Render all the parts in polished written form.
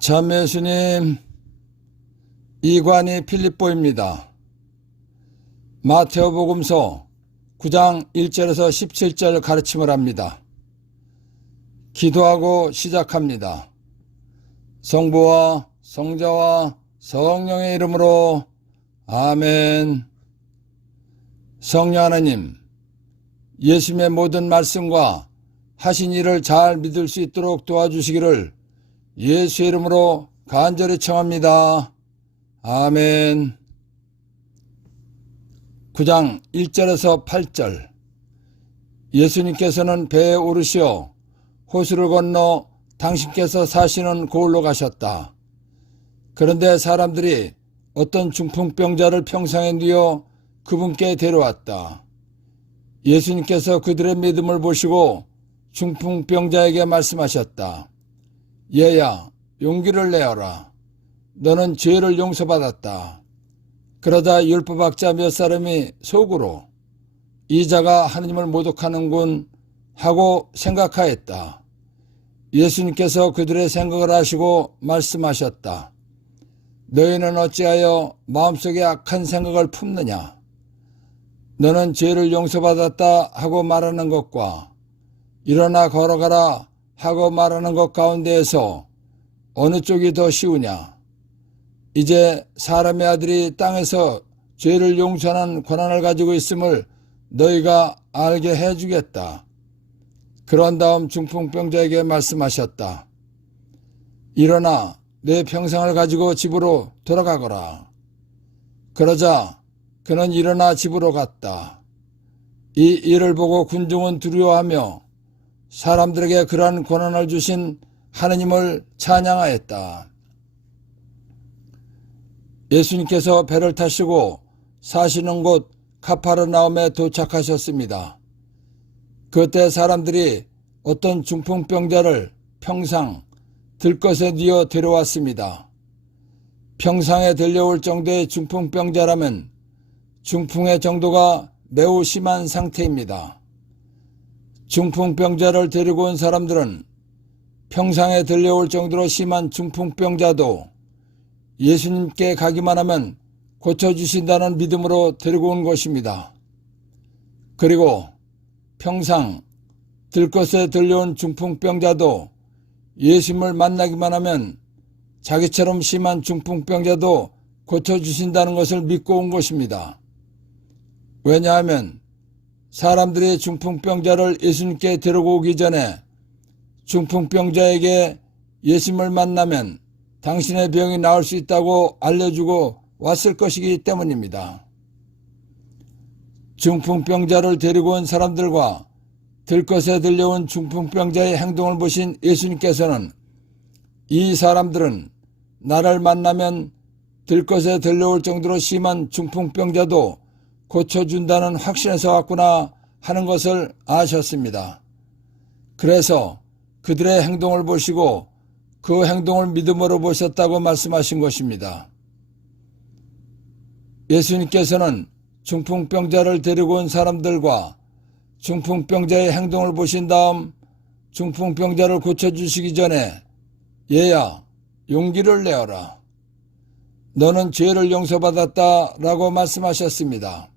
참 예수님, 이관이 필립보입니다. 마태오복음서 9장 1절에서 17절 가르침을 합니다. 기도하고 시작합니다. 성부와 성자와 성령의 이름으로 아멘. 성령 하나님, 예수님의 모든 말씀과 하신 일을 잘 믿을 수 있도록 도와주시기를 예수의 이름으로 간절히 청합니다. 아멘. 9장 1절에서 8절. 예수님께서는 배에 오르시어 호수를 건너 당신께서 사시는 고을로 가셨다. 그런데 사람들이 어떤 중풍병자를 평상에 누워 그분께 데려왔다. 예수님께서 그들의 믿음을 보시고 중풍병자에게 말씀하셨다. 얘야, 용기를 내어라. 너는 죄를 용서받았다. 그러자 율법학자 몇 사람이 속으로 이 자가 하느님을 모독하는군 하고 생각하였다. 예수님께서 그들의 생각을 아시고 말씀하셨다. 너희는 어찌하여 마음속에 악한 생각을 품느냐? 너는 죄를 용서받았다 하고 말하는 것과 일어나 걸어가라 하고 말하는 것 가운데에서 어느 쪽이 더 쉬우냐? 이제 사람의 아들이 땅에서 죄를 용서하는 권한을 가지고 있음을 너희가 알게 해주겠다. 그런 다음 중풍병자에게 말씀하셨다. 일어나 내 평상을 가지고 집으로 돌아가거라. 그러자 그는 일어나 집으로 갔다. 이 일을 보고 군중은 두려워하며 사람들에게 그러한 권한을 주신 하느님을 찬양하였다. 예수님께서 배를 타시고 사시는 곳 카파르나움에 도착하셨습니다. 그때 사람들이 어떤 중풍병자를 평상 들것에 뉘어 데려왔습니다. 평상에 들려올 정도의 중풍병자라면 중풍의 정도가 매우 심한 상태입니다. 중풍병자를 데리고 온 사람들은 평상에 들려올 정도로 심한 중풍병자도 예수님께 가기만 하면 고쳐주신다는 믿음으로 데리고 온 것입니다. 그리고 평상 들것에 들려온 중풍병자도 예수님을 만나기만 하면 자기처럼 심한 중풍병자도 고쳐주신다는 것을 믿고 온 것입니다. 왜냐하면 사람들이 중풍병자를 예수님께 데리고 오기 전에 중풍병자에게 예수님을 만나면 당신의 병이 나을 수 있다고 알려주고 왔을 것이기 때문입니다. 중풍병자를 데리고 온 사람들과 들것에 들려온 중풍병자의 행동을 보신 예수님께서는 이 사람들은 나를 만나면 들것에 들려올 정도로 심한 중풍병자도 고쳐준다는 확신에서 왔구나 하는 것을 아셨습니다. 그래서 그들의 행동을 보시고 그 행동을 믿음으로 보셨다고 말씀하신 것입니다. 예수님께서는 중풍병자를 데리고 온 사람들과 중풍병자의 행동을 보신 다음 중풍병자를 고쳐주시기 전에 얘야, 용기를 내어라. 너는 죄를 용서받았다 라고 말씀하셨습니다.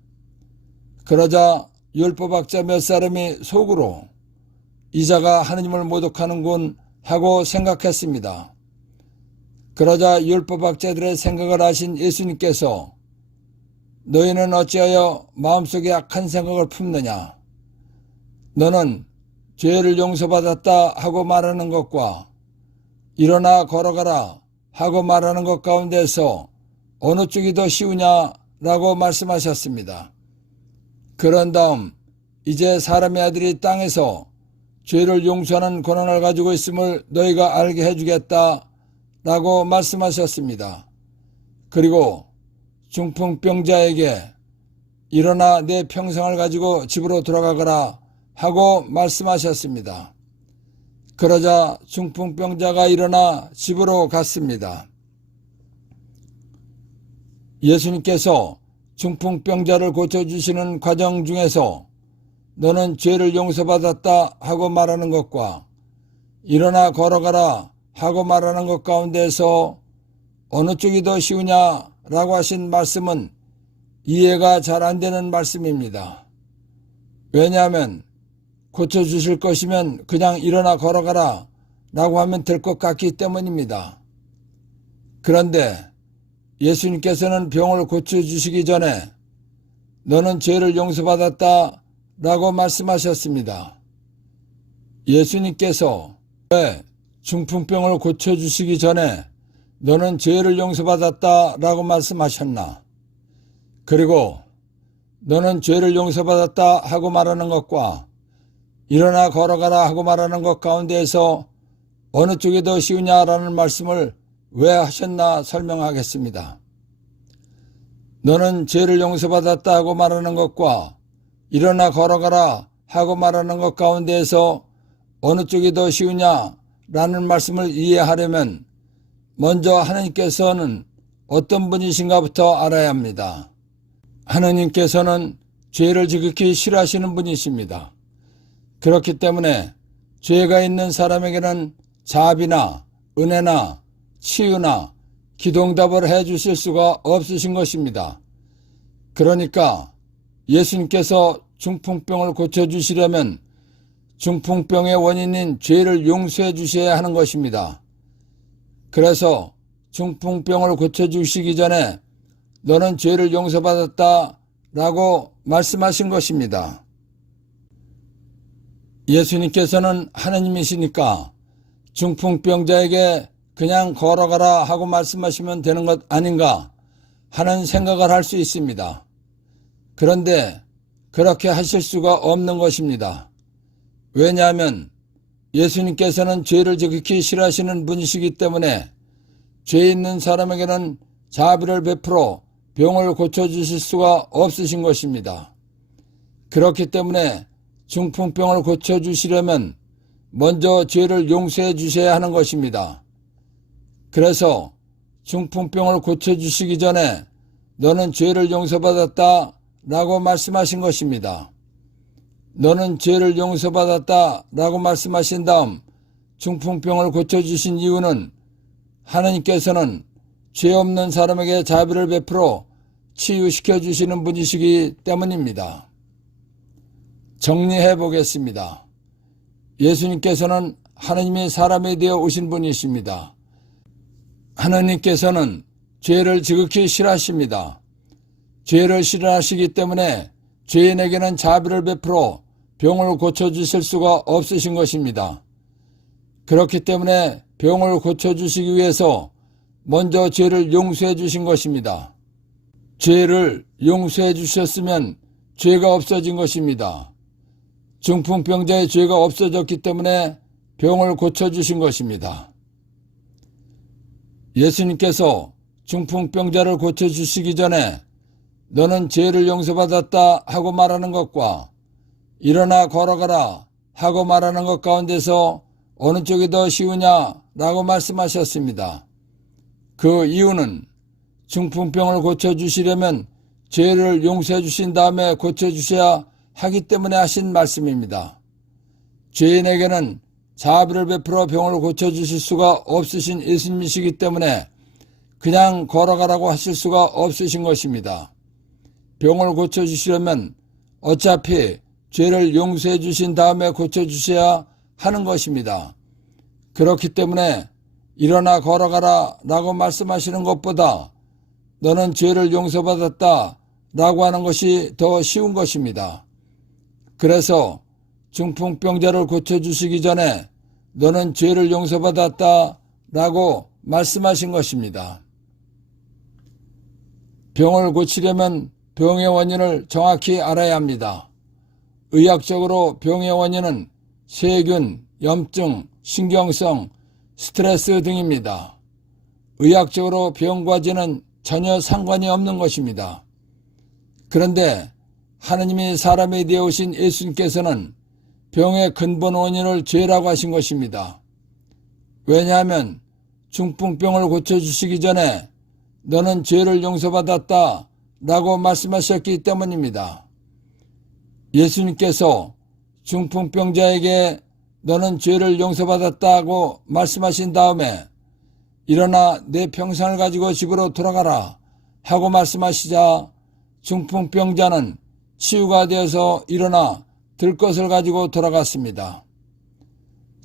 그러자 율법학자 몇 사람이 속으로 이 자가 하느님을 모독하는군 하고 생각했습니다. 그러자 율법학자들의 생각을 아신 예수님께서 너희는 어찌하여 마음속에 악한 생각을 품느냐? 너는 죄를 용서받았다 하고 말하는 것과 일어나 걸어가라 하고 말하는 것 가운데서 어느 쪽이 더 쉬우냐? 라고 말씀하셨습니다. 그런 다음 이제 사람의 아들이 땅에서 죄를 용서하는 권한을 가지고 있음을 너희가 알게 해주겠다 라고 말씀하셨습니다. 그리고 중풍병자에게 일어나 내 평상을 가지고 집으로 돌아가거라 하고 말씀하셨습니다. 그러자 중풍병자가 일어나 집으로 갔습니다. 예수님께서 중풍병자를 고쳐주시는 과정 중에서 너는 죄를 용서받았다 하고 말하는 것과 일어나 걸어가라 하고 말하는 것 가운데서 어느 쪽이 더 쉬우냐라고 하신 말씀은 이해가 잘 안 되는 말씀입니다. 왜냐하면 고쳐주실 것이면 그냥 일어나 걸어가라 라고 하면 될 것 같기 때문입니다. 그런데 예수님께서는 병을 고쳐주시기 전에 너는 죄를 용서받았다 라고 말씀하셨습니다. 예수님께서 왜 중풍병을 고쳐주시기 전에 너는 죄를 용서받았다 라고 말씀하셨나? 그리고 너는 죄를 용서받았다 하고 말하는 것과 일어나 걸어가라 하고 말하는 것 가운데에서 어느 쪽이 더 쉬우냐라는 말씀을 왜 하셨나 설명하겠습니다. 너는 죄를 용서받았다 하고 말하는 것과 일어나 걸어가라 하고 말하는 것 가운데에서 어느 쪽이 더 쉬우냐라는 말씀을 이해하려면 먼저 하나님께서는 어떤 분이신가부터 알아야 합니다. 하나님께서는 죄를 지극히 싫어하시는 분이십니다. 그렇기 때문에 죄가 있는 사람에게는 자비나 은혜나 치유나 기도응답을 해주실 수가 없으신 것입니다. 그러니까 예수님께서 중풍병을 고쳐주시려면 중풍병의 원인인 죄를 용서해 주셔야 하는 것입니다. 그래서 중풍병을 고쳐주시기 전에 너는 죄를 용서받았다 라고 말씀하신 것입니다. 예수님께서는 하나님이시니까 중풍병자에게 그냥 걸어가라 하고 말씀하시면 되는 것 아닌가 하는 생각을 할 수 있습니다. 그런데 그렇게 하실 수가 없는 것입니다. 왜냐하면 예수님께서는 죄를 지극히 싫어하시는 분이시기 때문에 죄 있는 사람에게는 자비를 베풀어 병을 고쳐주실 수가 없으신 것입니다. 그렇기 때문에 중풍병을 고쳐주시려면 먼저 죄를 용서해 주셔야 하는 것입니다. 그래서 중풍병을 고쳐주시기 전에 너는 죄를 용서받았다 라고 말씀하신 것입니다. 너는 죄를 용서받았다 라고 말씀하신 다음 중풍병을 고쳐주신 이유는 하나님께서는 죄 없는 사람에게 자비를 베풀어 치유시켜 주시는 분이시기 때문입니다. 정리해 보겠습니다. 예수님께서는 하나님이 사람이 되어 오신 분이십니다. 하나님께서는 죄를 지극히 싫어하십니다. 죄를 싫어하시기 때문에 죄인에게는 자비를 베풀어 병을 고쳐주실 수가 없으신 것입니다. 그렇기 때문에 병을 고쳐주시기 위해서 먼저 죄를 용서해 주신 것입니다. 죄를 용서해 주셨으면 죄가 없어진 것입니다. 중풍병자의 죄가 없어졌기 때문에 병을 고쳐주신 것입니다. 예수님께서 중풍병자를 고쳐주시기 전에 너는 죄를 용서받았다 하고 말하는 것과 일어나 걸어가라 하고 말하는 것 가운데서 어느 쪽이 더 쉬우냐라고 말씀하셨습니다. 그 이유는 중풍병을 고쳐주시려면 죄를 용서해 주신 다음에 고쳐주셔야 하기 때문에 하신 말씀입니다. 죄인에게는 자비를 베풀어 병을 고쳐주실 수가 없으신 예수님이시기 때문에 그냥 걸어가라고 하실 수가 없으신 것입니다. 병을 고쳐주시려면 어차피 죄를 용서해 주신 다음에 고쳐주셔야 하는 것입니다. 그렇기 때문에 일어나 걸어가라 라고 말씀하시는 것보다 너는 죄를 용서받았다 라고 하는 것이 더 쉬운 것입니다. 그래서 중풍병자를 고쳐주시기 전에 너는 죄를 용서받았다 라고 말씀하신 것입니다. 병을 고치려면 병의 원인을 정확히 알아야 합니다. 의학적으로 병의 원인은 세균, 염증, 신경성, 스트레스 등입니다. 의학적으로 병과 죄는 전혀 상관이 없는 것입니다. 그런데 하느님이 사람이 되어 오신 예수님께서는 병의 근본 원인을 죄라고 하신 것입니다. 왜냐하면 중풍병을 고쳐주시기 전에 너는 죄를 용서받았다 라고 말씀하셨기 때문입니다. 예수님께서 중풍병자에게 너는 죄를 용서받았다고 말씀하신 다음에 일어나 내 평상을 가지고 집으로 돌아가라 하고 말씀하시자 중풍병자는 치유가 되어서 일어나 들 것을 가지고 돌아갔습니다.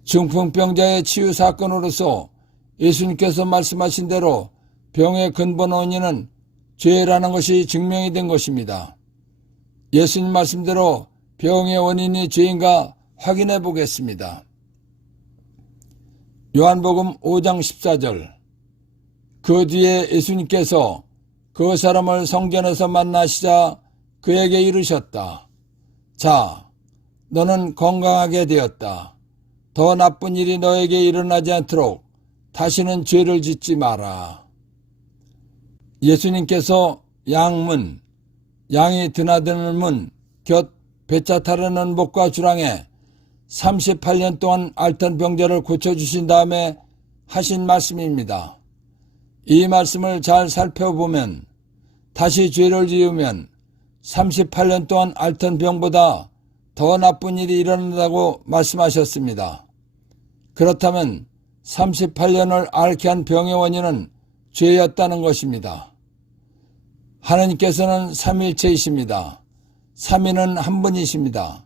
중풍병자의 치유 사건으로서 예수님께서 말씀하신 대로 병의 근본 원인은 죄라는 것이 증명이 된 것입니다. 예수님 말씀대로 병의 원인이 죄인가 확인해 보겠습니다. 요한복음 5장 14절. 그 뒤에 예수님께서 그 사람을 성전에서 만나시자 그에게 이르셨다. 자, 너는 건강하게 되었다. 더 나쁜 일이 너에게 일어나지 않도록 다시는 죄를 짓지 마라. 예수님께서 양문, 양이 드나드는 문 곁 배차 타르는 목과 주랑에 38년 동안 앓던 병자를 고쳐주신 다음에 하신 말씀입니다. 이 말씀을 잘 살펴보면 다시 죄를 지으면 38년 동안 앓던 병보다 더 나쁜 일이 일어난다고 말씀하셨습니다. 그렇다면 38년을 앓게 한 병의 원인은 죄였다는 것입니다. 하나님께서는 삼위일체이십니다. 삼위는 한 분이십니다.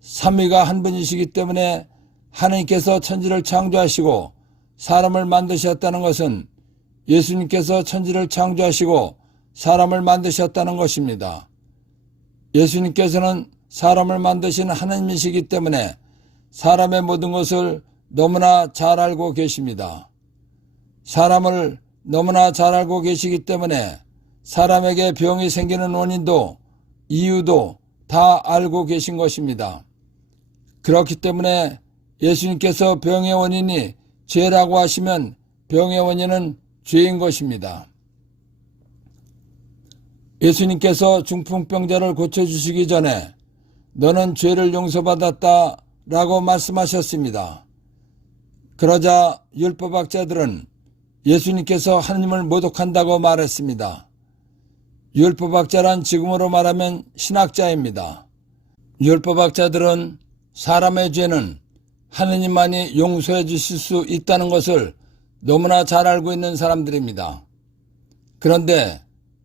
삼위가 한 분이시기 때문에 하나님께서 천지를 창조하시고 사람을 만드셨다는 것은 예수님께서 천지를 창조하시고 사람을 만드셨다는 것입니다. 예수님께서는 사람을 만드신 하나님이시기 때문에 사람의 모든 것을 너무나 잘 알고 계십니다. 사람을 너무나 잘 알고 계시기 때문에 사람에게 병이 생기는 원인도 이유도 다 알고 계신 것입니다. 그렇기 때문에 예수님께서 병의 원인이 죄라고 하시면 병의 원인은 죄인 것입니다. 예수님께서 중풍병자를 고쳐주시기 전에 너는 죄를 용서받았다 라고 말씀하셨습니다. 그러자 율법학자들은 예수님께서 하나님을 모독한다고 말했습니다. 율법학자란 지금으로 말하면 신학자입니다. 율법학자들은 사람의 죄는 하느님만이 용서해 주실 수 있다는 것을 너무나 잘 알고 있는 사람들입니다. 그런데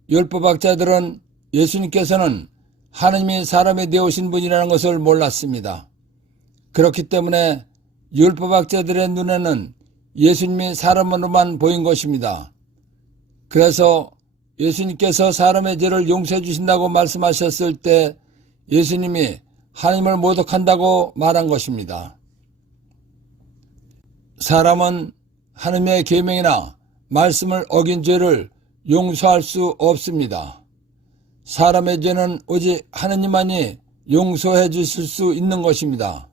율법학자들은 예수님께서는 하느님이 사람이 되어오신 분이라는 것을 몰랐습니다. 그렇기 때문에 율법학자들의 눈에는 예수님이 사람으로만 보인 것입니다. 그래서 예수님께서 사람의 죄를 용서해 주신다고 말씀하셨을 때 예수님이 하나님을 모독한다고 말한 것입니다. 사람은 하나님의 계명이나 말씀을 어긴 죄를 용서할 수 없습니다. 사람의 죄는 오직 하나님만이 용서해 주실 수 있는 것입니다.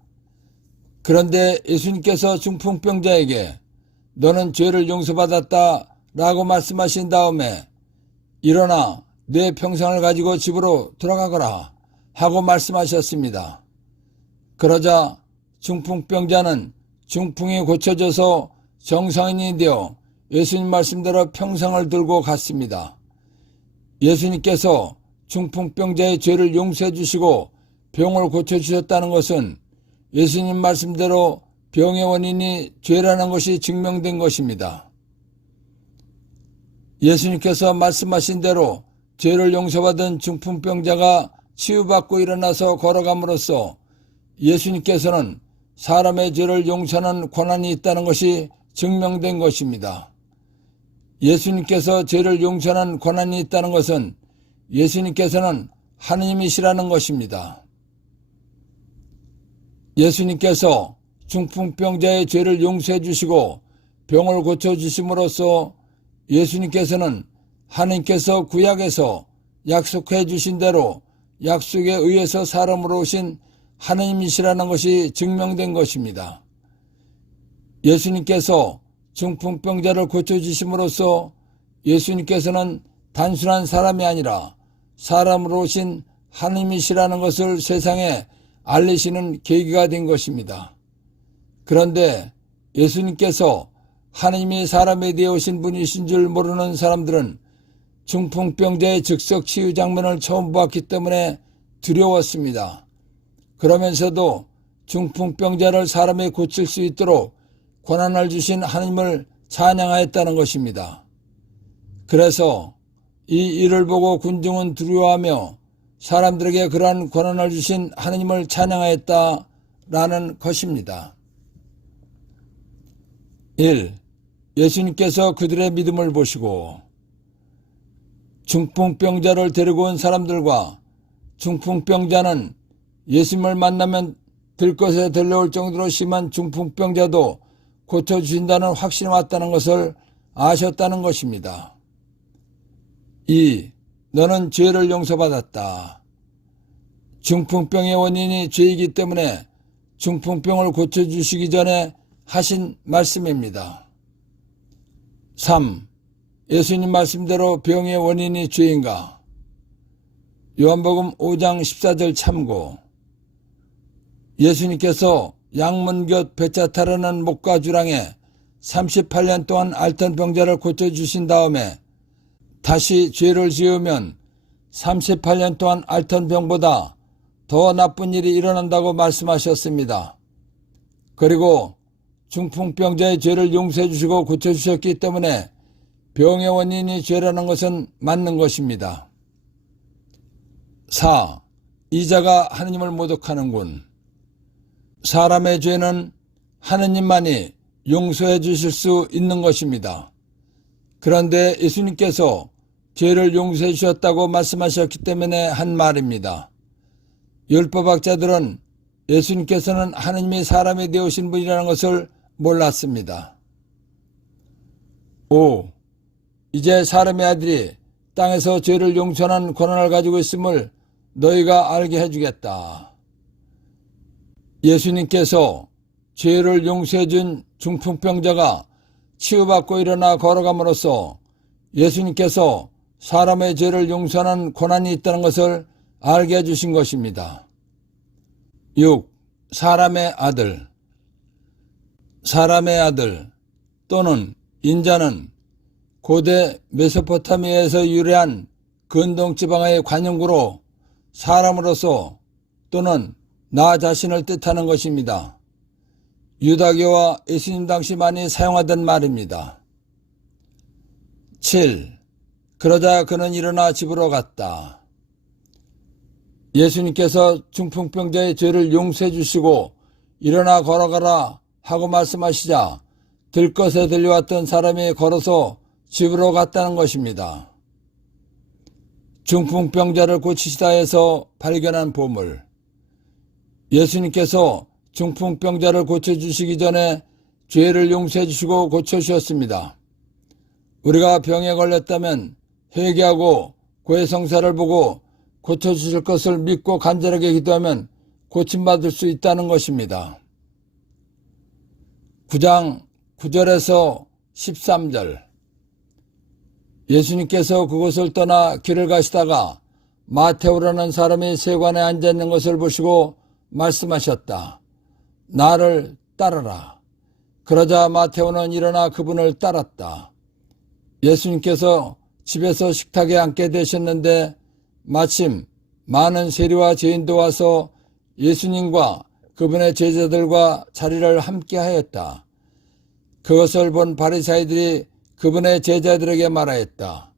그런데 예수님께서 중풍병자에게 너는 죄를 용서받았다 라고 말씀하신 다음에 일어나 내 평상을 가지고 집으로 돌아가거라 하고 말씀하셨습니다. 그러자 중풍병자는 중풍이 고쳐져서 정상인이 되어 예수님 말씀대로 평상을 들고 갔습니다. 예수님께서 중풍병자의 죄를 용서해 주시고 병을 고쳐주셨다는 것은 예수님 말씀대로 병의 원인이 죄라는 것이 증명된 것입니다. 예수님께서 말씀하신 대로 죄를 용서받은 중풍병자가 치유받고 일어나서 걸어감으로써 예수님께서는 사람의 죄를 용서하는 권한이 있다는 것이 증명된 것입니다. 예수님께서 죄를 용서하는 권한이 있다는 것은 예수님께서는 하느님이시라는 것입니다. 예수님께서 중풍병자의 죄를 용서해 주시고 병을 고쳐주심으로써 예수님께서는 하나님께서 구약에서 약속해 주신 대로 약속에 의해서 사람으로 오신 하나님이시라는 것이 증명된 것입니다. 예수님께서 중풍병자를 고쳐주심으로써 예수님께서는 단순한 사람이 아니라 사람으로 오신 하나님이시라는 것을 세상에 알리시는 계기가 된 것입니다. 그런데 예수님께서 하나님이 사람에 대해 오신 분이신 줄 모르는 사람들은 중풍병자의 즉석 치유 장면을 처음 보았기 때문에 두려웠습니다. 그러면서도 중풍병자를 사람이 고칠 수 있도록 권한을 주신 하느님을 찬양하였다는 것입니다. 그래서 이 일을 보고 군중은 두려워하며 사람들에게 그러한 권한을 주신 하느님을 찬양하였다라는 것입니다. 1. 예수님께서 그들의 믿음을 보시고 중풍병자를 데리고 온 사람들과 중풍병자는 예수님을 만나면 들것에 들려올 정도로 심한 중풍병자도 고쳐주신다는 확신이 왔다는 것을 아셨다는 것입니다. 2. 너는 죄를 용서받았다. 중풍병의 원인이 죄이기 때문에 중풍병을 고쳐주시기 전에 하신 말씀입니다. 3. 예수님 말씀대로 병의 원인이 죄인가? 요한복음 5장 14절 참고. 예수님께서 양문곁 배차 타려는 목과 주랑에 38년 동안 앓던 병자를 고쳐주신 다음에 다시 죄를 지으면 38년 동안 앓던 병보다 더 나쁜 일이 일어난다고 말씀하셨습니다. 그리고 중풍병자의 죄를 용서해 주시고 고쳐주셨기 때문에 병의 원인이 죄라는 것은 맞는 것입니다. 4. 이자가 하느님을 모독하는군. 사람의 죄는 하느님만이 용서해 주실 수 있는 것입니다. 그런데 예수님께서 죄를 용서해 주셨다고 말씀하셨기 때문에 한 말입니다. 율법학자들은 예수님께서는 하느님이 사람이 되어오신 분이라는 것을 몰랐습니다. 5. 이제 사람의 아들이 땅에서 죄를 용서하는 권한을 가지고 있음을 너희가 알게 해주겠다. 예수님께서 죄를 용서해 준 중풍병자가 치유받고 일어나 걸어감으로써 예수님께서 사람의 죄를 용서하는 권한이 있다는 것을 알게 해주신 것입니다. 6. 사람의 아들. 사람의 아들 또는 인자는 고대 메소포타미아에서 유래한 근동지방의 관용구로 사람으로서 또는 나 자신을 뜻하는 것입니다. 유다교와 예수님 당시 많이 사용하던 말입니다. 7. 그러자 그는 일어나 집으로 갔다. 예수님께서 중풍병자의 죄를 용서해 주시고 일어나 걸어가라 하고 말씀하시자 들것에 들려왔던 사람이 걸어서 집으로 갔다는 것입니다. 중풍병자를 고치시다 해서 발견한 보물. 예수님께서 중풍병자를 고쳐주시기 전에 죄를 용서해 주시고 고쳐주셨습니다. 우리가 병에 걸렸다면 회개하고 고해성사를 보고 고쳐주실 것을 믿고 간절하게 기도하면 고침받을 수 있다는 것입니다. 9장 9절에서 13절. 예수님께서 그곳을 떠나 길을 가시다가 마테오라는 사람이 세관에 앉아있는 것을 보시고 말씀하셨다. 나를 따르라. 그러자 마테오는 일어나 그분을 따랐다. 예수님께서 집에서 식탁에 앉게 되셨는데 마침 많은 세리와 죄인도 와서 예수님과 그분의 제자들과 자리를 함께 하였다. 그것을 본 바리사이들이 그분의 제자들에게 말하였다.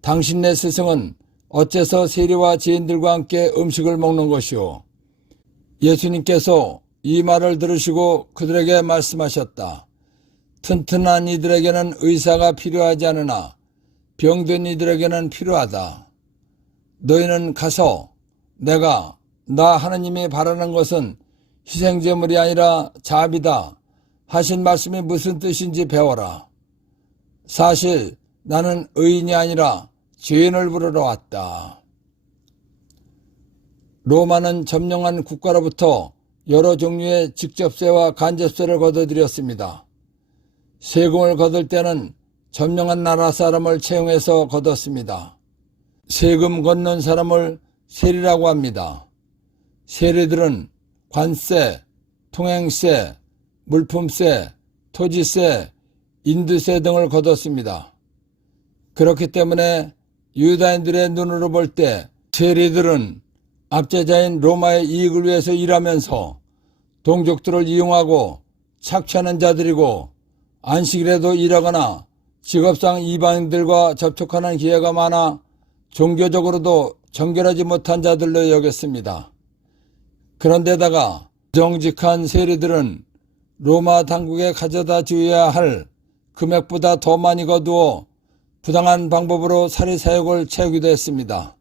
당신네 스승은 어째서 세리와 죄인들과 함께 음식을 먹는 것이오? 예수님께서 이 말을 들으시고 그들에게 말씀하셨다. 튼튼한 이들에게는 의사가 필요하지 않으나 병든 이들에게는 필요하다. 너희는 가서 내가 나 하느님이 바라는 것은 희생제물이 아니라 자비다 하신 말씀이 무슨 뜻인지 배워라. 사실 나는 의인이 아니라 죄인을 부르러 왔다. 로마는 점령한 국가로부터 여러 종류의 직접세와 간접세를 걷어들였습니다. 세금을 거둘 때는 점령한 나라 사람을 채용해서 거뒀습니다. 세금 걷는 사람을 세리라고 합니다. 세리들은 관세, 통행세, 물품세, 토지세, 인두세 등을 거뒀습니다. 그렇기 때문에 유다인들의 눈으로 볼 때 세리들은 압제자인 로마의 이익을 위해서 일하면서 동족들을 이용하고 착취하는 자들이고 안식일에도 일하거나 직업상 이방인들과 접촉하는 기회가 많아 종교적으로도 정결하지 못한 자들로 여겼습니다. 그런데다가 정직한 세리들은 로마 당국에 가져다 주어야 할 금액보다 더 많이 거두어 부당한 방법으로 사리사욕을 채우기도 했습니다.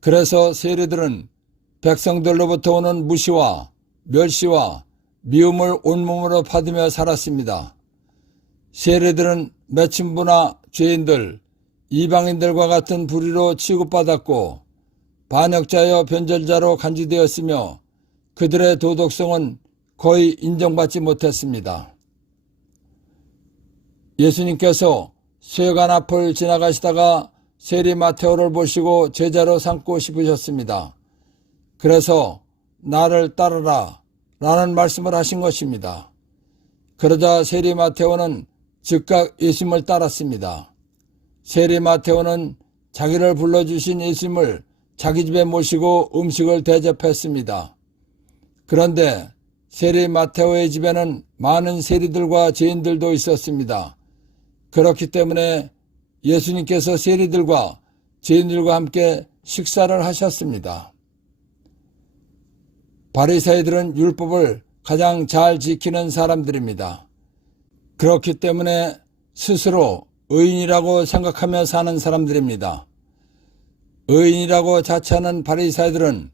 그래서 세리들은 백성들로부터 오는 무시와 멸시와 미움을 온몸으로 받으며 살았습니다. 세리들은 매춘부나 죄인들, 이방인들과 같은 불의로 취급받았고 반역자여 변절자로 간주되었으며 그들의 도덕성은 거의 인정받지 못했습니다. 예수님께서 세관 앞을 지나가시다가 세리 마테오를 보시고 제자로 삼고 싶으셨습니다. 그래서 나를 따르라 라는 말씀을 하신 것입니다. 그러자 세리 마테오는 즉각 예수님을 따랐습니다. 세리 마테오는 자기를 불러주신 예수님을 자기 집에 모시고 음식을 대접했습니다. 그런데 세리 마테오의 집에는 많은 세리들과 죄인들도 있었습니다. 그렇기 때문에 예수님께서 세리들과 죄인들과 함께 식사를 하셨습니다. 바리새인들은 율법을 가장 잘 지키는 사람들입니다. 그렇기 때문에 스스로 의인이라고 생각하며 사는 사람들입니다. 의인이라고 자처하는 바리새인들은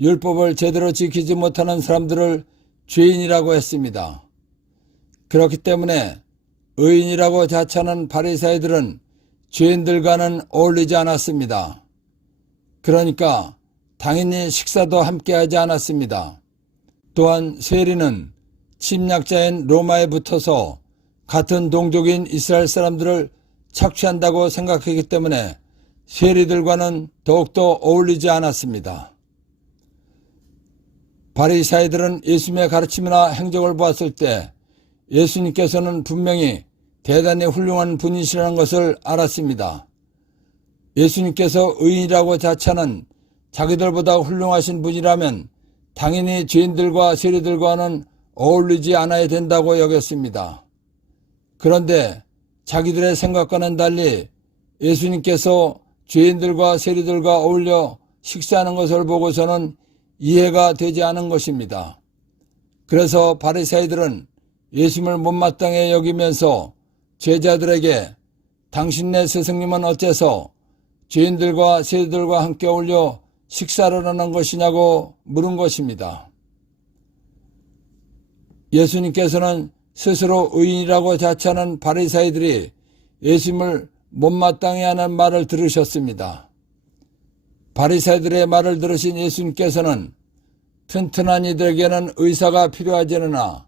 율법을 제대로 지키지 못하는 사람들을 죄인이라고 했습니다. 그렇기 때문에 의인이라고 자처하는 바리새인들은 죄인들과는 어울리지 않았습니다. 그러니까 당연히 식사도 함께하지 않았습니다. 또한 세리는 침략자인 로마에 붙어서 같은 동족인 이스라엘 사람들을 착취한다고 생각하기 때문에 세리들과는 더욱더 어울리지 않았습니다. 바리새인들은 예수님의 가르침이나 행적을 보았을 때 예수님께서는 분명히 대단히 훌륭한 분이시라는 것을 알았습니다. 예수님께서 의인이라고 자처하는 자기들보다 훌륭하신 분이라면 당연히 죄인들과 세리들과는 어울리지 않아야 된다고 여겼습니다. 그런데 자기들의 생각과는 달리 예수님께서 죄인들과 세리들과 어울려 식사하는 것을 보고서는 이해가 되지 않은 것입니다. 그래서 바리새인들은 예수님을 못마땅해 여기면서 제자들에게 당신네 스승님은 어째서 죄인들과 세리들과 함께 어울려 식사를 하는 것이냐고 물은 것입니다. 예수님께서는 스스로 의인이라고 자처하는 바리새인들이 예수님을 못마땅해 하는 말을 들으셨습니다. 바리새인들의 말을 들으신 예수님께서는 튼튼한 이들에게는 의사가 필요하지 않으나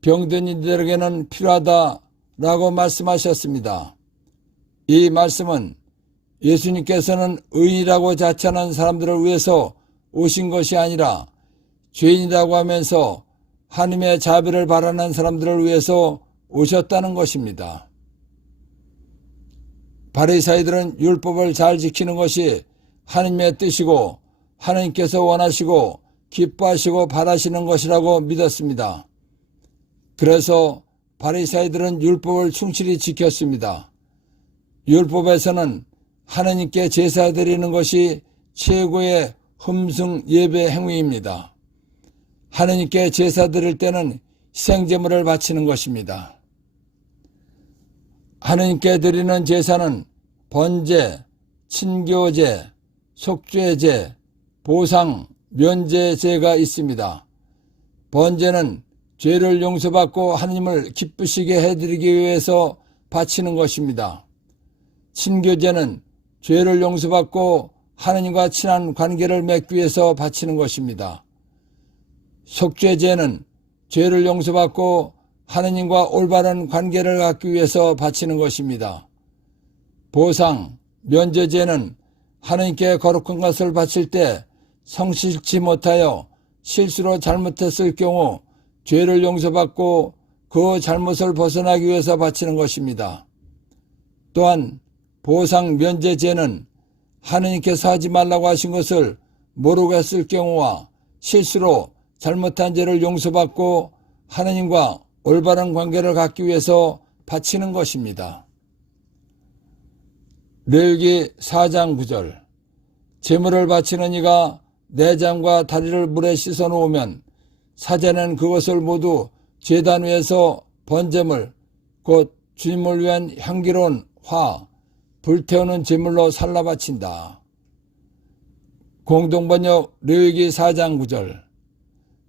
병든 이들에게는 필요하다라고 말씀하셨습니다. 이 말씀은 예수님께서는 의인이라고 자처하는 사람들을 위해서 오신 것이 아니라 죄인이라고 하면서 하나님의 자비를 바라는 사람들을 위해서 오셨다는 것입니다. 바리새인들은 율법을 잘 지키는 것이 하나님의 뜻이고 하나님께서 원하시고 기뻐하시고 바라시는 것이라고 믿었습니다. 그래서 바리새인들은 율법을 충실히 지켰습니다. 율법에서는 하나님께 제사 드리는 것이 최고의 흠승 예배 행위입니다. 하나님께 제사 드릴 때는 희생제물을 바치는 것입니다. 하나님께 드리는 제사는 번제, 친교제, 속죄제, 보상, 면제제가 있습니다. 번제는 죄를 용서받고 하나님을 기쁘시게 해드리기 위해서 바치는 것입니다. 친교제는 죄를 용서받고 하나님과 친한 관계를 맺기 위해서 바치는 것입니다. 속죄제는 죄를 용서받고 하나님과 올바른 관계를 갖기 위해서 바치는 것입니다. 보상, 면제제는 하나님께 거룩한 것을 바칠 때 성실치 못하여 실수로 잘못했을 경우 죄를 용서받고 그 잘못을 벗어나기 위해서 바치는 것입니다. 또한 보상 면제제는 하나님께서 하지 말라고 하신 것을 모르고 했을 경우와 실수로 잘못한 죄를 용서받고 하느님과 올바른 관계를 갖기 위해서 바치는 것입니다. 레위기 4장 9절 제물을 바치는 이가 내장과 다리를 물에 씻어 놓으면 사제는 그것을 모두 제단 위에서 번제물 곧 주님을 위한 향기로운 화 불태우는 제물로 살라 바친다. 공동번역 레위기 4장 9절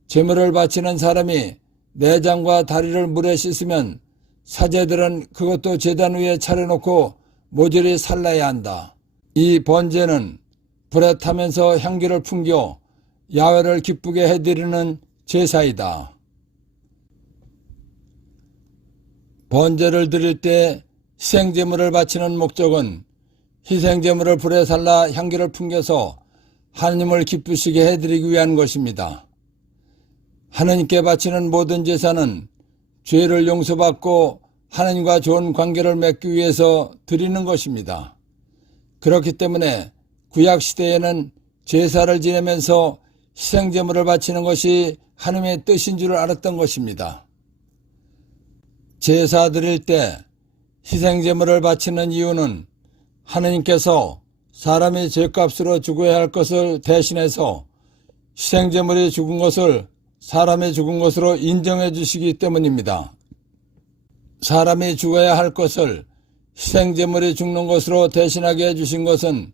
제물을 바치는 사람이 내장과 다리를 물에 씻으면 사제들은 그것도 제단 위에 차려놓고 모조리 살라야 한다. 이 번제는 불에 타면서 향기를 풍겨 야훼를 기쁘게 해드리는 제사이다. 번제를 드릴 때 희생제물을 바치는 목적은 희생제물을 불에 살라 향기를 풍겨서 하느님을 기쁘시게 해드리기 위한 것입니다. 하느님께 바치는 모든 제사는 죄를 용서받고 하느님과 좋은 관계를 맺기 위해서 드리는 것입니다. 그렇기 때문에 구약시대에는 제사를 지내면서 희생제물을 바치는 것이 하느님의 뜻인 줄 알았던 것입니다. 제사 드릴 때 희생제물을 바치는 이유는 하느님께서 사람이 죄값으로 죽어야 할 것을 대신해서 희생제물이 죽은 것을 사람이 죽은 것으로 인정해 주시기 때문입니다. 사람이 죽어야 할 것을 희생제물이 죽는 것으로 대신하게 해주신 것은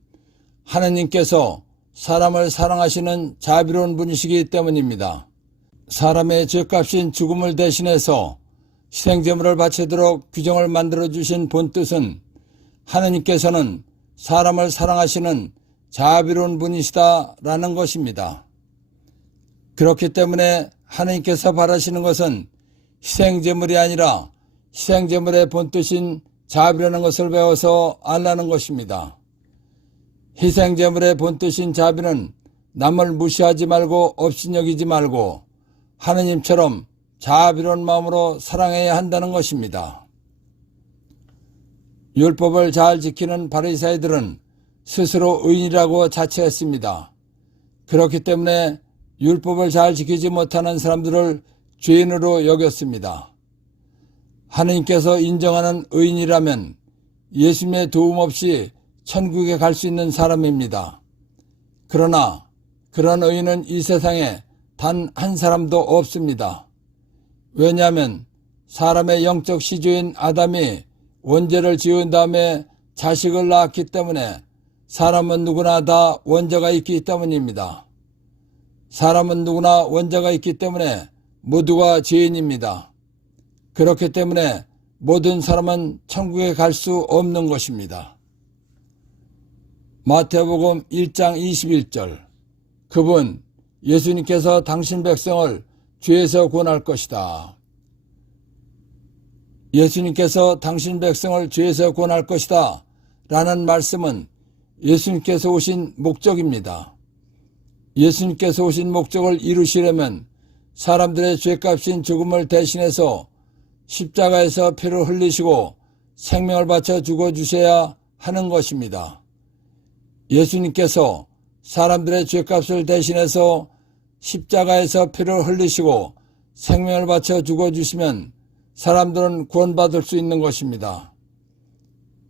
하느님께서 사람을 사랑하시는 자비로운 분이시기 때문입니다. 사람의 죄값인 죽음을 대신해서 희생제물을 바치도록 규정을 만들어 주신 본뜻은 하느님께서는 사람을 사랑하시는 자비로운 분이시다라는 것입니다. 그렇기 때문에 하느님께서 바라시는 것은 희생제물이 아니라 희생제물의 본뜻인 자비라는 것을 배워서 알라는 것입니다. 희생제물의 본뜻인 자비는 남을 무시하지 말고 업신여기지 말고 하느님처럼 자비로운 마음으로 사랑해야 한다는 것입니다. 율법을 잘 지키는 바리새인들은 스스로 의인이라고 자처했습니다. 그렇기 때문에 율법을 잘 지키지 못하는 사람들을 죄인으로 여겼습니다. 하느님께서 인정하는 의인이라면 예수님의 도움 없이 천국에 갈 수 있는 사람입니다. 그러나 그런 의인은 이 세상에 단 한 사람도 없습니다. 왜냐하면 사람의 영적 시조인 아담이 원죄를 지은 다음에 자식을 낳았기 때문에 사람은 누구나 다 원죄가 있기 때문입니다. 사람은 누구나 원죄가 있기 때문에 모두가 죄인입니다. 그렇기 때문에 모든 사람은 천국에 갈 수 없는 것입니다. 마태복음 1장 21절 그분 예수님께서 당신 백성을 죄에서 구원할 것이다. 예수님께서 당신 백성을 죄에서 구원할 것이다 라는 말씀은 예수님께서 오신 목적입니다. 예수님께서 오신 목적을 이루시려면 사람들의 죄값인 죽음을 대신해서 십자가에서 피를 흘리시고 생명을 바쳐 죽어주셔야 하는 것입니다. 예수님께서 사람들의 죄값을 대신해서 십자가에서 피를 흘리시고 생명을 바쳐 죽어주시면 사람들은 구원받을 수 있는 것입니다.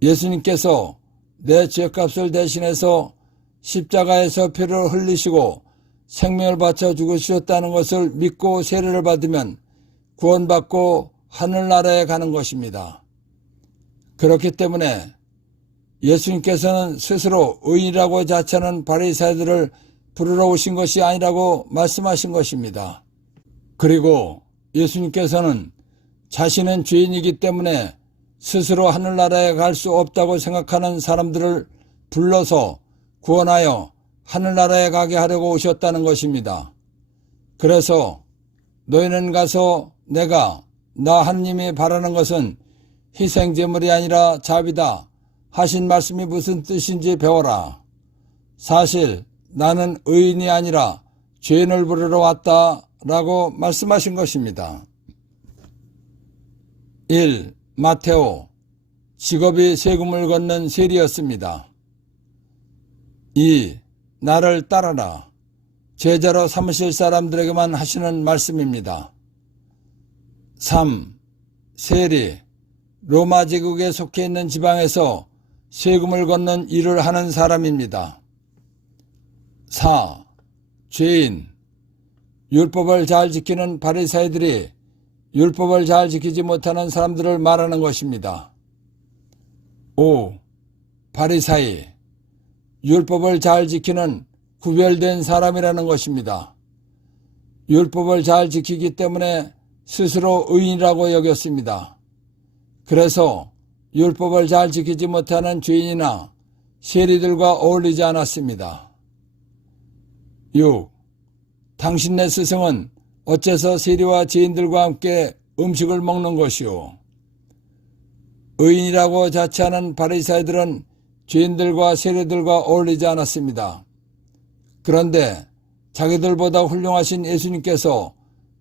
예수님께서 내 죄값을 대신해서 십자가에서 피를 흘리시고 생명을 바쳐 죽으셨다는 것을 믿고 세례를 받으면 구원받고 하늘나라에 가는 것입니다. 그렇기 때문에 예수님께서는 스스로 의인이라고 자처하는 바리새인들을 부르러 오신 것이 아니라고 말씀하신 것입니다. 그리고 예수님께서는 자신은 죄인이기 때문에 스스로 하늘나라에 갈 수 없다고 생각하는 사람들을 불러서 구원하여 하늘나라에 가게 하려고 오셨다는 것입니다. 그래서 너희는 가서 내가 나 하느님이 바라는 것은 희생제물이 아니라 자비다 하신 말씀이 무슨 뜻인지 배워라. 사실 나는 의인이 아니라 죄인을 부르러 왔다 라고 말씀하신 것입니다. 1. 마테오 직업이 세금을 걷는 세리였습니다. 2. 나를 따라라 제자로 삼으실 사람들에게만 하시는 말씀입니다. 3. 세리, 로마 제국에 속해 있는 지방에서 세금을 걷는 일을 하는 사람입니다. 4. 죄인, 율법을 잘 지키는 바리새인들이 율법을 잘 지키지 못하는 사람들을 말하는 것입니다. 5. 바리새인, 율법을 잘 지키는 구별된 사람이라는 것입니다. 율법을 잘 지키기 때문에 스스로 의인이라고 여겼습니다. 그래서 율법을 잘 지키지 못하는 죄인이나 세리들과 어울리지 않았습니다. 6. 당신네 스승은 어째서 세리와 죄인들과 함께 음식을 먹는 것이오? 의인이라고 자처하는 바리새인들은 죄인들과 세리들과 어울리지 않았습니다. 그런데 자기들보다 훌륭하신 예수님께서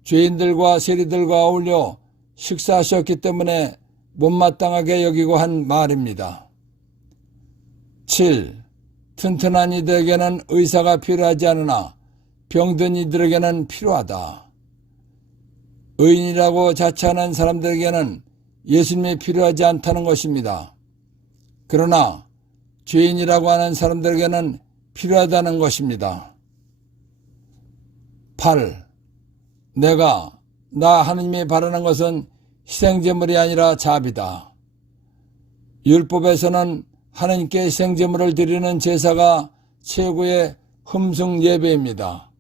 죄인들과 세리들과 어울려 식사하셨기 때문에 못마땅하게 여기고 한 말입니다. 7. 튼튼한 이들에게는 의사가 필요하지 않으나 병든 이들에게는 필요하다. 의인이라고 자처하는 사람들에게는 예수님이 필요하지 않다는 것입니다. 그러나 죄인이라고 하는 사람들에게는 필요하다는 것입니다. 8. 나 하느님이 바라는 것은 희생제물이 아니라 자비다. 율법에서는 하느님께 희생제물을 드리는 제사가 최고의 흠승 예배입니다.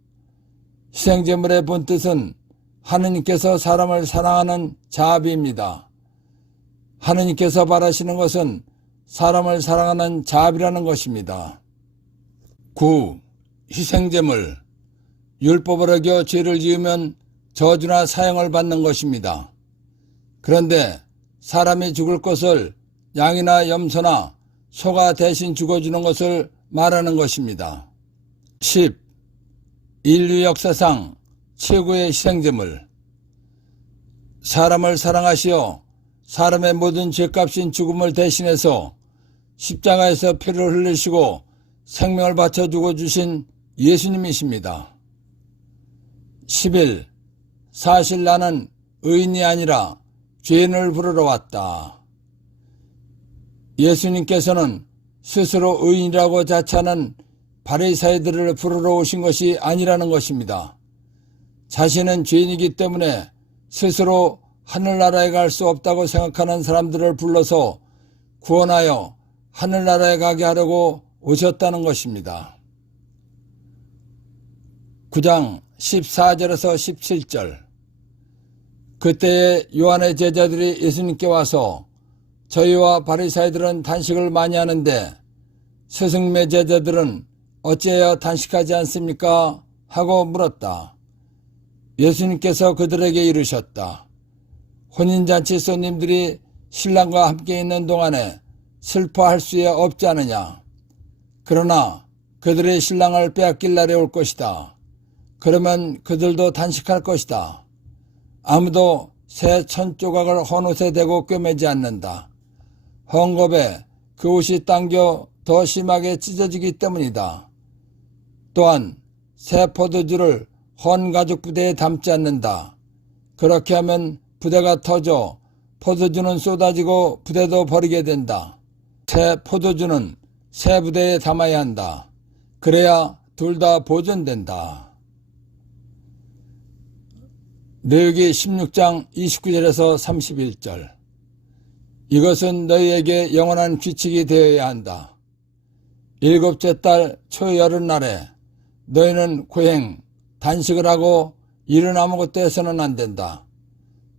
희생제물의 본뜻은 하느님께서 사람을 사랑하는 자비입니다. 하느님께서 바라시는 것은 사람을 사랑하는 자비라는 것입니다. 9. 희생제물, 율법을 어겨 죄를 지으면 저주나 사형을 받는 것입니다. 그런데 사람이 죽을 것을 양이나 염소나 소가 대신 죽어주는 것을 말하는 것입니다. 10. 인류 역사상 최고의 희생제물, 사람을 사랑하시어 사람의 모든 죄값인 죽음을 대신해서 십자가에서 피를 흘리시고 생명을 바쳐 죽어주신 예수님이십니다. 11. 사실 나는 의인이 아니라 죄인을 부르러 왔다. 예수님께서는 스스로 의인이라고 자처하는 바리새인들을 부르러 오신 것이 아니라는 것입니다. 자신은 죄인이기 때문에 스스로 하늘나라에 갈 수 없다고 생각하는 사람들을 불러서 구원하여 하늘나라에 가게 하려고 오셨다는 것입니다. 9장 14절에서 17절. 그때에 요한의 제자들이 예수님께 와서 저희와 바리새인들은 단식을 많이 하는데 스승의 제자들은 어찌하여 단식하지 않습니까? 하고 물었다. 예수님께서 그들에게 이르셨다. 혼인잔치 손님들이 신랑과 함께 있는 동안에 슬퍼할 수야 없지 않으냐. 그러나 그들의 신랑을 빼앗길 날이 올 것이다. 그러면 그들도 단식할 것이다. 아무도 새 천조각을 헌옷에 대고 꿰매지 않는다. 헝겊에 그 옷이 당겨 더 심하게 찢어지기 때문이다. 또한 새 포도주를 헌 가죽 부대에 담지 않는다. 그렇게 하면 부대가 터져 포도주는 쏟아지고 부대도 버리게 된다. 새 포도주는 새 부대에 담아야 한다. 그래야 둘 다 보존된다. 레위기 16장 29절에서 31절. 이것은 너희에게 영원한 규칙이 되어야 한다. 일곱째 달 초여름날에 너희는 고행, 단식을 하고 일은 아무것도 해서는 안 된다.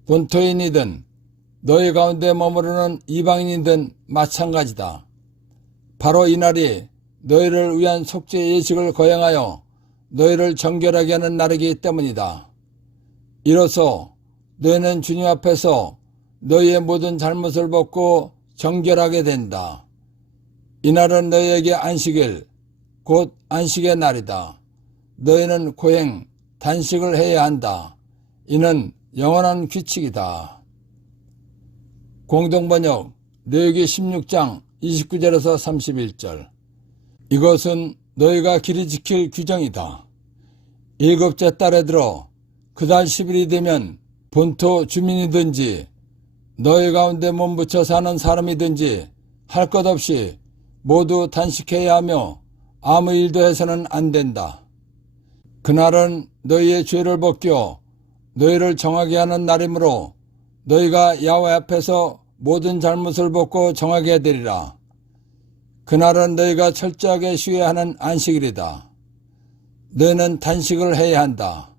본토인이든 너희 가운데 머무르는 이방인이든 마찬가지다. 바로 이날이 너희를 위한 속죄 예식을 거행하여 너희를 정결하게 하는 날이기 때문이다. 이로써 너희는 주님 앞에서 너희의 모든 잘못을 벗고 정결하게 된다. 이날은 너희에게 안식일, 곧 안식의 날이다. 너희는 고행, 단식을 해야 한다. 이는 영원한 규칙이다. 공동번역 레위기 16장 29절에서 31절. 이것은 너희가 길이 지킬 규정이다. 일곱째 달에 들어 그 달 10일이 되면 본토 주민이든지 너희 가운데 몸붙여 사는 사람이든지 할 것 없이 모두 단식해야 하며 아무 일도 해서는 안 된다. 그날은 너희의 죄를 벗겨 너희를 정하게 하는 날이므로 너희가 야훼 앞에서 모든 잘못을 벗고 정하게 되리라. 그날은 너희가 철저하게 쉬어야 하는 안식일이다. 너희는 단식을 해야 한다.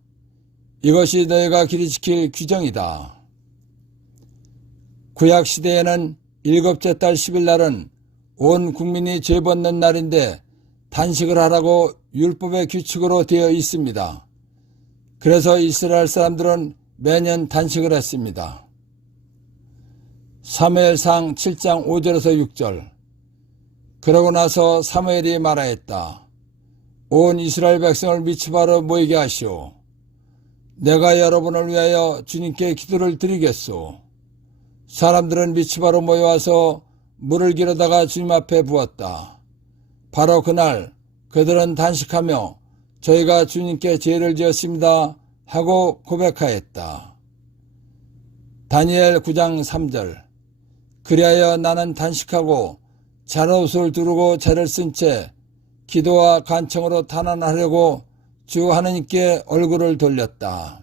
이것이 너희가 길이 지킬 규정이다. 구약시대에는 일곱째 달 10일 날은 온 국민이 죄 벗는 날인데 단식을 하라고 율법의 규칙으로 되어 있습니다. 그래서 이스라엘 사람들은 매년 단식을 했습니다. 사무엘상 7장 5절에서 6절. 그러고 나서 사무엘이 말하였다. 온 이스라엘 백성을 미츠바로 모이게 하시오. 내가 여러분을 위하여 주님께 기도를 드리겠소. 사람들은 미츠바로 모여와서 물을 기르다가 주님 앞에 부었다. 바로 그날 그들은 단식하며 저희가 주님께 죄를 지었습니다 하고 고백하였다. 다니엘 9장 3절. 그리하여 나는 단식하고 잘옷을 두르고 죄를 쓴 채 기도와 간청으로 탄원하려고 주 하느님께 얼굴을 돌렸다.